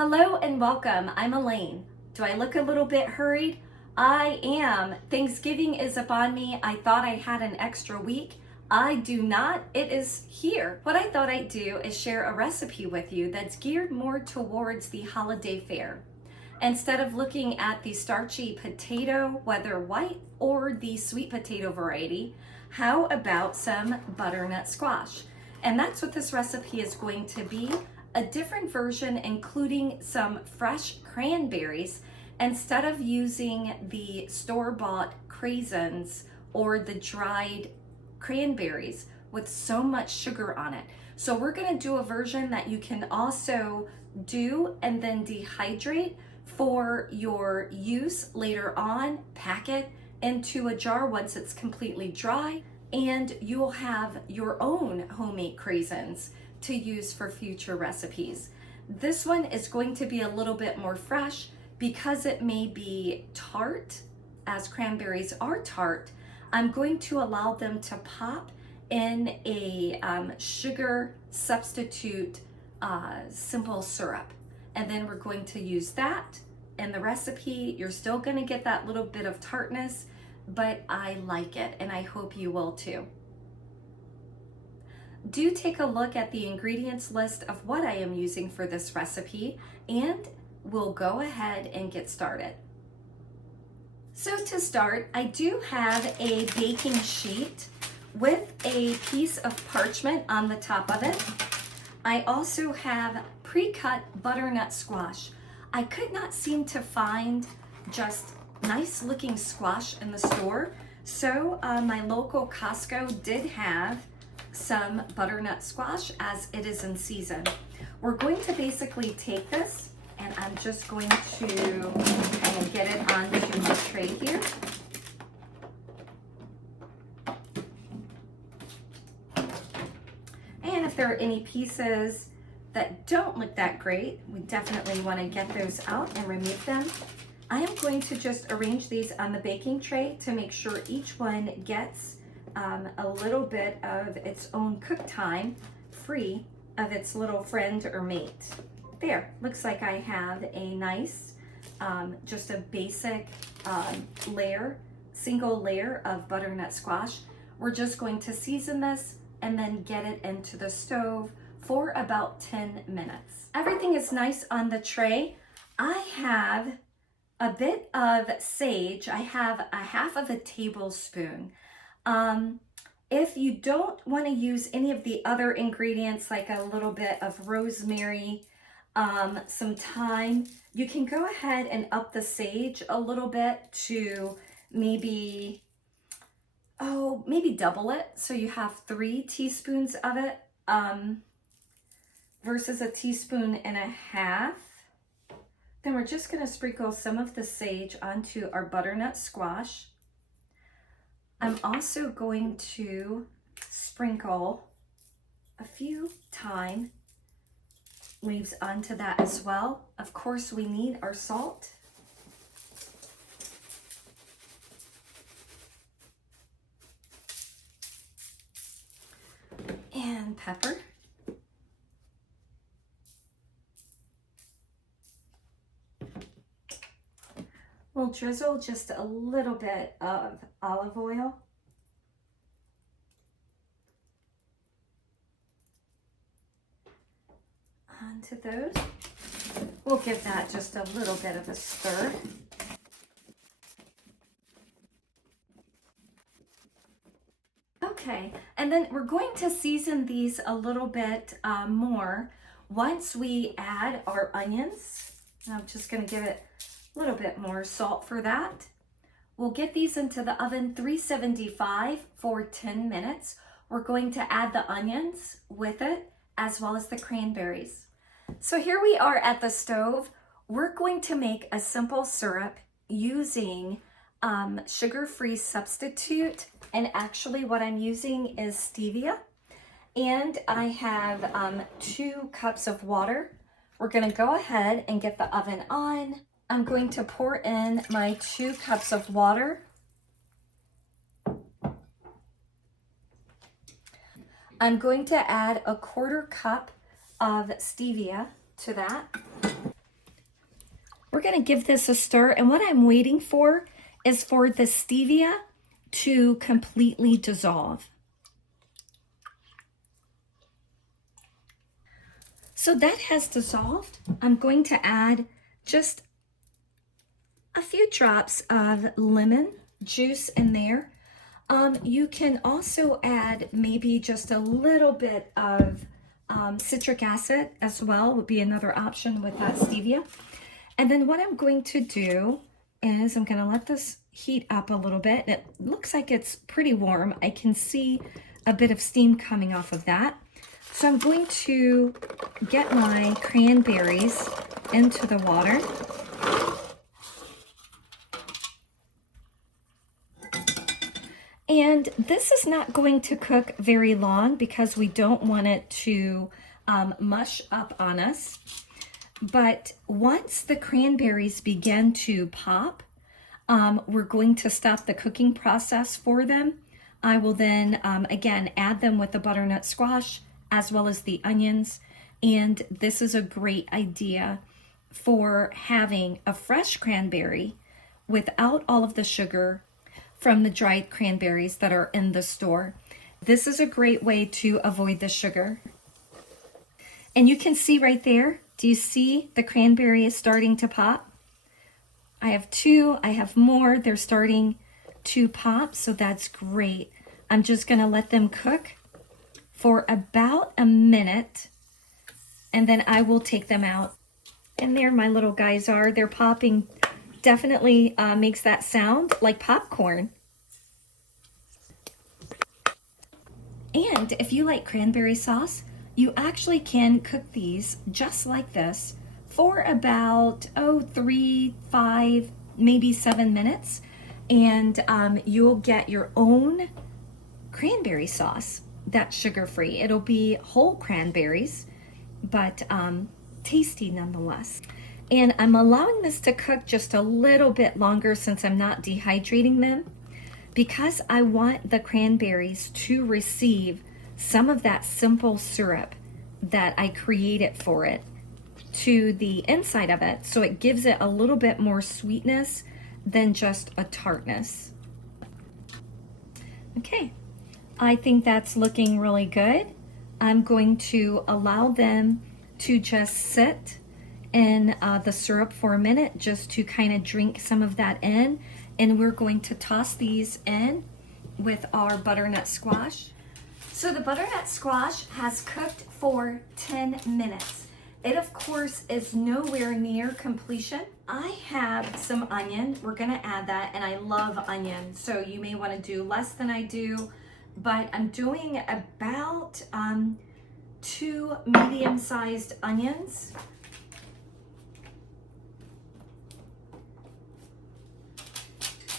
Hello and welcome. I'm Elaine. Do I look a little bit hurried? I am. Thanksgiving is upon me. I thought I had an extra week. I do not. It is here. What I thought I'd do is share a recipe with you that's geared more towards the holiday fare. Instead of looking at the starchy potato, whether white or the sweet potato variety, how about some butternut squash? And that's what this recipe is going to be. A different version including some fresh cranberries instead of using the store-bought craisins or the dried cranberries with so much sugar on it. So we're going to do a version that you can also do and then dehydrate for your use later on. Pack it into a jar once it's completely dry, and you'll have your own homemade craisins to use for future recipes. This one is going to be a little bit more fresh because it may be tart, as cranberries are tart. I'm going to allow them to pop in a sugar substitute simple syrup. And then we're going to use that in the recipe. You're still gonna get that little bit of tartness, but I like it and I hope you will too. Do take a look at the ingredients list of what I am using for this recipe, and we'll go ahead and get started. So to start, I do have a baking sheet with a piece of parchment on the top of it. I also have pre-cut butternut squash. I could not seem to find just nice looking squash in the store, so my local Costco did have some butternut squash as it is in season. We're going to basically take this and I'm just going to kind of get it onto my tray here. And if there are any pieces that don't look that great, we definitely want to get those out and remove them. I am going to just arrange these on the baking tray to make sure each one gets a little bit of its own cook time, free of its little friend or mate. There, looks like I have a nice, just a basic single layer of butternut squash. We're just going to season this and then get it into the stove for about 10 minutes. Everything is nice on the tray. I have a bit of sage. I have a half of a tablespoon. If you don't want to use any of the other ingredients, like a little bit of rosemary, some thyme, you can go ahead and up the sage a little bit to maybe double it. So you have 3 teaspoons of it, versus a teaspoon and a half. Then we're just going to sprinkle some of the sage onto our butternut squash. I'm also going to sprinkle a few thyme leaves onto that as well. Of course, we need our salt. And pepper. We'll drizzle just a little bit of olive oil. Onto those. We'll give that just a little bit of a stir. Okay, and then we're going to season these a little bit more once we add our onions. I'm just going to give it a little bit more salt for that. We'll get these into the oven 375 for 10 minutes. We're going to add the onions with it as well as the cranberries. So here we are at the stove. We're going to make a simple syrup using sugar-free substitute, and actually what I'm using is stevia, and I have 2 cups of water. We're going to go ahead and get the oven on. I'm going to pour in my 2 cups of water. I'm going to add a 1/4 cup of stevia to that. we're gonna give this a stir, and what I'm waiting for is for the stevia to completely dissolve. So that has dissolved. I'm going to add just a few drops of lemon juice in there. You can also add maybe just a little bit of citric acid as well, would be another option with that stevia. And then what I'm going to do is I'm going to let this heat up a little bit. It looks like it's pretty warm. I can see a bit of steam coming off of that. So I'm going to get my cranberries into the water. And this is not going to cook very long because we don't want it to mush up on us. But once the cranberries begin to pop, we're going to stop the cooking process for them. I will then, again, add them with the butternut squash as well as the onions. And this is a great idea for having a fresh cranberry without all of the sugar from the dried cranberries that are in the store. This is a great way to avoid the sugar. And you can see right there, do you see the cranberry is starting to pop? I have two, I have more, they're starting to pop, so that's great. I'm just gonna let them cook for about a minute, and then I will take them out. And there my little guys are, they're popping. Definitely makes that sound like popcorn. And if you like cranberry sauce, you actually can cook these just like this for about 3, 5, maybe 7 minutes, and you'll get your own cranberry sauce that's sugar-free. It'll be whole cranberries, but tasty nonetheless. And I'm allowing this to cook just a little bit longer since I'm not dehydrating them, because I want the cranberries to receive some of that simple syrup that I created for it to the inside of it, so it gives it a little bit more sweetness than just a tartness. Okay, I think that's looking really good. I'm going to allow them to just sit in the syrup for a minute just to kind of drink some of that in, and we're going to toss these in with our butternut squash. So the butternut squash has cooked for 10 minutes. It of course is nowhere near completion. I have some onion, we're gonna add that, and I love onion, so you may wanna do less than I do, but I'm doing about 2 medium-sized onions.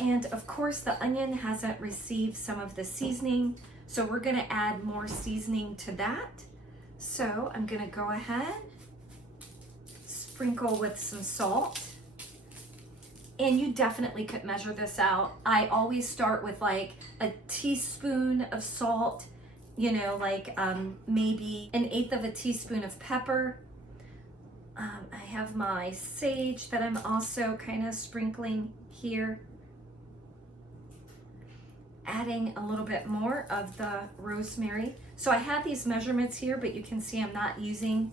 And of course the onion hasn't received some of the seasoning, so we're gonna add more seasoning to that. So I'm gonna go ahead, sprinkle with some salt. And you definitely could measure this out. I always start with like a teaspoon of salt, you know, like maybe 1/8 of a teaspoon of pepper. I have my sage that I'm also kind of sprinkling here. Adding a little bit more of the rosemary. So I have these measurements here, but you can see I'm not using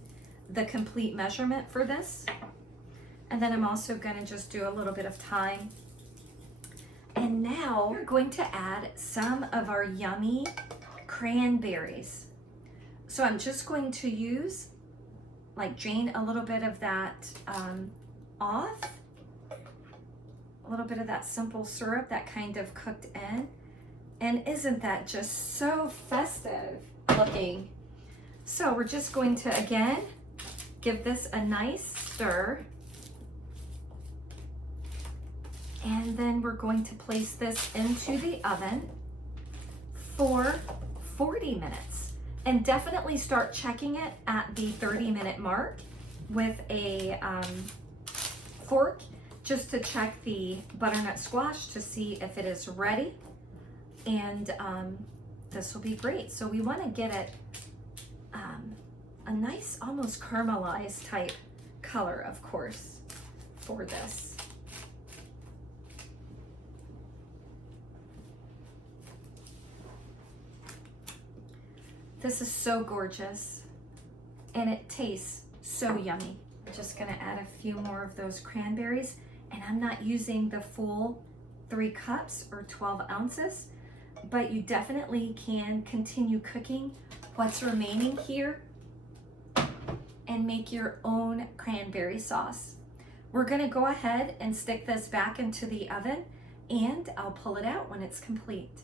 the complete measurement for this. And then I'm also gonna just do a little bit of thyme. And now we're going to add some of our yummy cranberries. So I'm just going to use, like, drain a little bit of that off. A little bit of that simple syrup that kind of cooked in. And isn't that just so festive looking? So we're just going to, again, give this a nice stir. And then we're going to place this into the oven for 40 minutes. And definitely start checking it at the 30-minute mark with a fork, just to check the butternut squash to see if it is ready. And this will be great. So we want to get it a nice, almost caramelized type color, of course. for this. This is so gorgeous, and it tastes so yummy. I'm just gonna add a few more of those cranberries, and I'm not using the full 3 cups or 12 ounces, but you definitely can continue cooking what's remaining here and make your own cranberry sauce. We're gonna go ahead and stick this back into the oven, and I'll pull it out when it's complete.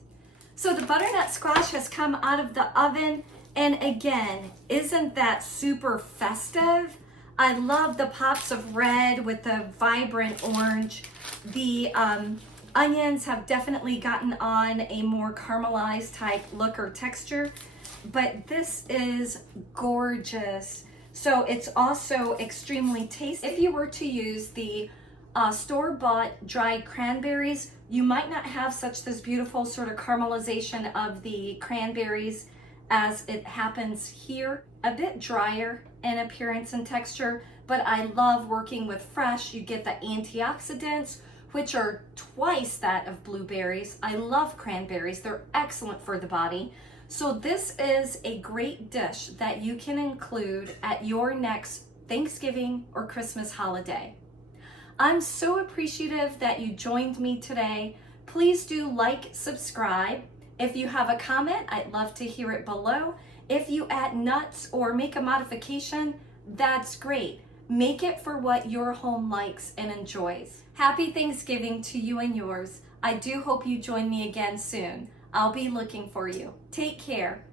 So the butternut squash has come out of the oven, and again, isn't that super festive? I love the pops of red with the vibrant orange. The onions have definitely gotten on a more caramelized type look or texture, but this is gorgeous. So it's also extremely tasty. If you were to use the store-bought dried cranberries, you might not have such this beautiful sort of caramelization of the cranberries as it happens here. A bit drier in appearance and texture, but I love working with fresh. You get the antioxidants, which are twice that of blueberries. I love cranberries. They're excellent for the body. So this is a great dish that you can include at your next Thanksgiving or Christmas holiday. I'm so appreciative that you joined me today. Please do like, subscribe. If you have a comment, I'd love to hear it below. If you add nuts or make a modification, that's great. Make it for what your home likes and enjoys. Happy Thanksgiving to you and yours. I do hope you join me again soon. I'll be looking for you. Take care.